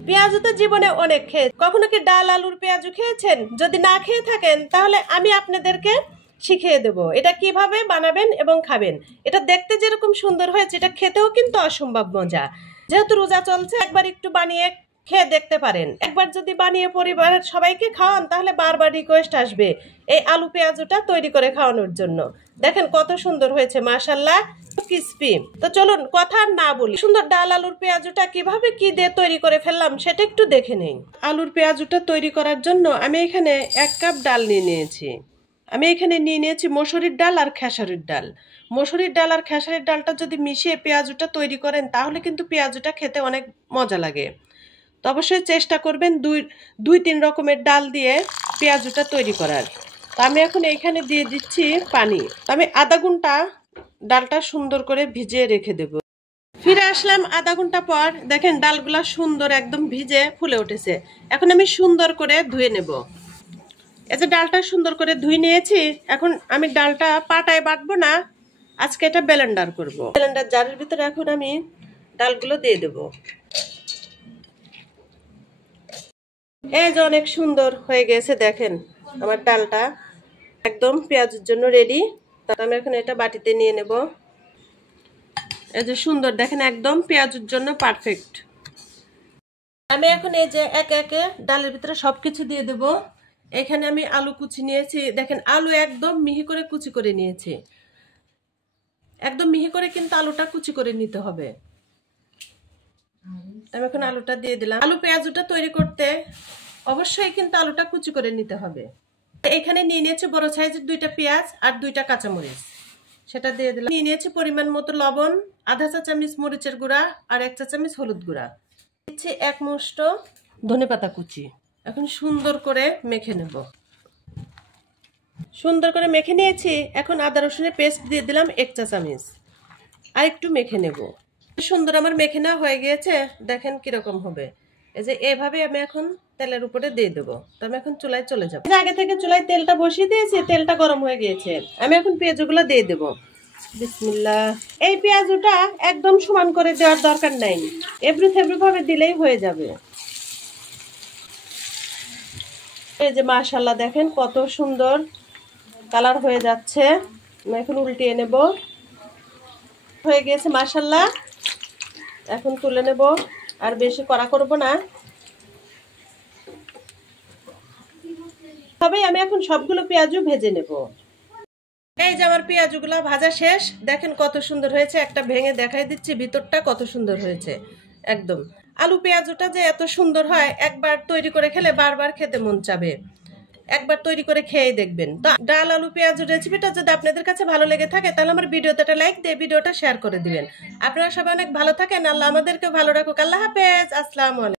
পেঁয়াজু তো জীবনে অনেক খেয়ে, কখনো কি ডাল আলুর পেঁয়াজু খেয়েছেন? যদি না খেয়ে থাকেন তাহলে আমি আপনাদেরকে শিখিয়ে দেব এটা কিভাবে বানাবেন এবং খাবেন। এটা দেখতে যেরকম সুন্দর হয়েছে, এটা খেতেও কিন্তু অসম্ভব মজা। যেহেতু রোজা চলছে, একবার একটু বানিয়ে খেয়ে দেখতে পারেন। একবার যদি বানিয়ে পরিবারের সবাইকে খাওয়ান তাহলে বারবার রিকোয়েস্ট আসবে এই আলু পেঁয়াজুটা তৈরি করে খাওয়ানোর জন্য। দেখেন কত সুন্দর হয়েছে, মাশাআল্লাহ, ক্রিসপি। তো চলুন কথা আর না বলি, সুন্দর ডাল আলুর পেঁয়াজুটা কিভাবে কি দিয়ে তৈরি করে ফেললাম সেটা একটু দেখে নেই। আলুর পেঁয়াজুটা তৈরি করার জন্য আমি এখানে 1 কাপ ডাল নিয়ে নিয়েছি। আমি এখানে নিয়ে নিয়েছি মসুরির ডাল আর খেসারির ডাল। মসুরির ডাল আর খেসারির ডালটা যদি মিশিয়ে পেঁয়াজুটা তৈরি করেন তাহলে কিন্তু পেঁয়াজুটা খেতে অনেক মজা লাগে। তো অবশ্যই চেষ্টা করবেন দুই তিন রকমের ডাল দিয়ে পেঁয়াজুটা তৈরি করার। তো আমি এখন এইখানে দিয়ে দিচ্ছি পানি। আমি আধা ঘন্টা ডালটা সুন্দর করে ভিজিয়ে রেখে দেব। ফিরে আসলাম আধা ঘন্টা পর। দেখেন ডালগুলা সুন্দর একদম ভিজে ফুলে উঠেছে। এখন আমি সুন্দর করে ধুয়ে নেব। এই যে ডালটা সুন্দর করে ধুয়ে নিয়েছি, এখন আমি ডালটা পাটায় বাটবো না, আজকে এটা ব্লেন্ডার করব। ব্লেন্ডার জারের ভিতরে এখন আমি ডালগুলো দিয়ে দেব। এই যে অনেক সুন্দর হয়ে গেছে, দেখেন আমার ডালটা একদম পেঁয়াজের জন্য রেডি। তাহলে আমি এখন এটা বাটিতে নিয়ে নেব। এই যে সুন্দর, দেখেন একদম পেঁয়াজের জন্য পারফেক্ট। আমি এখন এই যে একে একে ডালের ভিতরে সবকিছু দিয়ে দেব। এখানে আমি আলু কুচি নিয়েছি, দেখেন আলু একদম মিহি করে কুচি করে নিয়েছি। একদম মিহি করে কিন্তু আলুটা কুচি করে নিতে হবে। আমি এখন আলুটা দিয়ে দিলাম। আলু পেঁয়াজুটা তৈরি করতে অবশ্যই কিন্তু আলুটা কুচি করে নিতে হবে। এখানে নিয়ে নিয়েছি বড় সাইজের 2টা পেঁয়াজ আর 2টা কাঁচামরিচ, সেটা দিয়ে দিলাম। নিয়ে নিয়েছি পরিমাণ মতো লবণ, আধা চা চামচ মরিচের গুঁড়া আর 1 চা চামচ হলুদ গুঁড়া। দিচ্ছি 1 মুষ্ট ধনেপাতা কুচি। এখন সুন্দর করে মেখে নেব। সুন্দর করে মেখে নিয়েছি। এখন আদা রসুনের পেস্ট দিয়ে দিলাম 1 চা চামচ, আর একটু মেখে নেব। সুন্দর আমার মেখে নেওয়া হয়ে গিয়েছে, দেখেন কিরকম হবে। এই যে এভাবে আমি এখন তেলের উপরে দিয়ে দেবো। তো আমি এখন চুলায় চলে যাবো। আগে থেকে চুলায় তেলটা বসিয়ে দিয়েছি, তেলটা গরম হয়ে গিয়েছে। আমি এখন পেঁয়াজগুলো দিয়ে দেবো। বিসমিল্লাহ। এই পেঁয়াজটা একদম সমান করে দেওয়ার দরকার নাই, এভরি থেভরি ভাবে দিলেই হয়ে যাবে। এই যে মাশাআল্লাহ, দেখেন কত সুন্দর কালার হয়ে যাচ্ছে। আমি এখন উল্টিয়ে নেব। হয়ে গিয়েছে মাশাআল্লাহ, এখন তুলে নেব। আর বেশি কড়া করব না, তবে আমি এখন সবগুলো পেঁয়াজু ভেজে নেব। এই যে আমার পেঁয়াজগুলো ভাজা শেষ, দেখেন কত সুন্দর হয়েছে। একটা ভেঙে দেখাই দিচ্ছি ভিতরটা কত সুন্দর হয়েছে। একদম আলু পেঁয়াজুটা যে এত সুন্দর হয়, একবার তৈরি করে খেলে বারবার খেতে মন চাবে। একবার তৈরি করে খেয়ে দেখবেন। তো ডাল আলু পেঁয়াজুর রেসিপিটা যদি আপনাদের কাছে ভালো লেগে থাকে তাহলে আমার ভিডিওতে একটা লাইক দিয়ে ভিডিওটা শেয়ার করে দিবেন। আপনারা সবাই অনেক ভালো থাকেন। আল্লাহ আমাদেরকে ভালো রাখুক। আল্লাহ হাফেজ। আসসালামু আলাইকুম।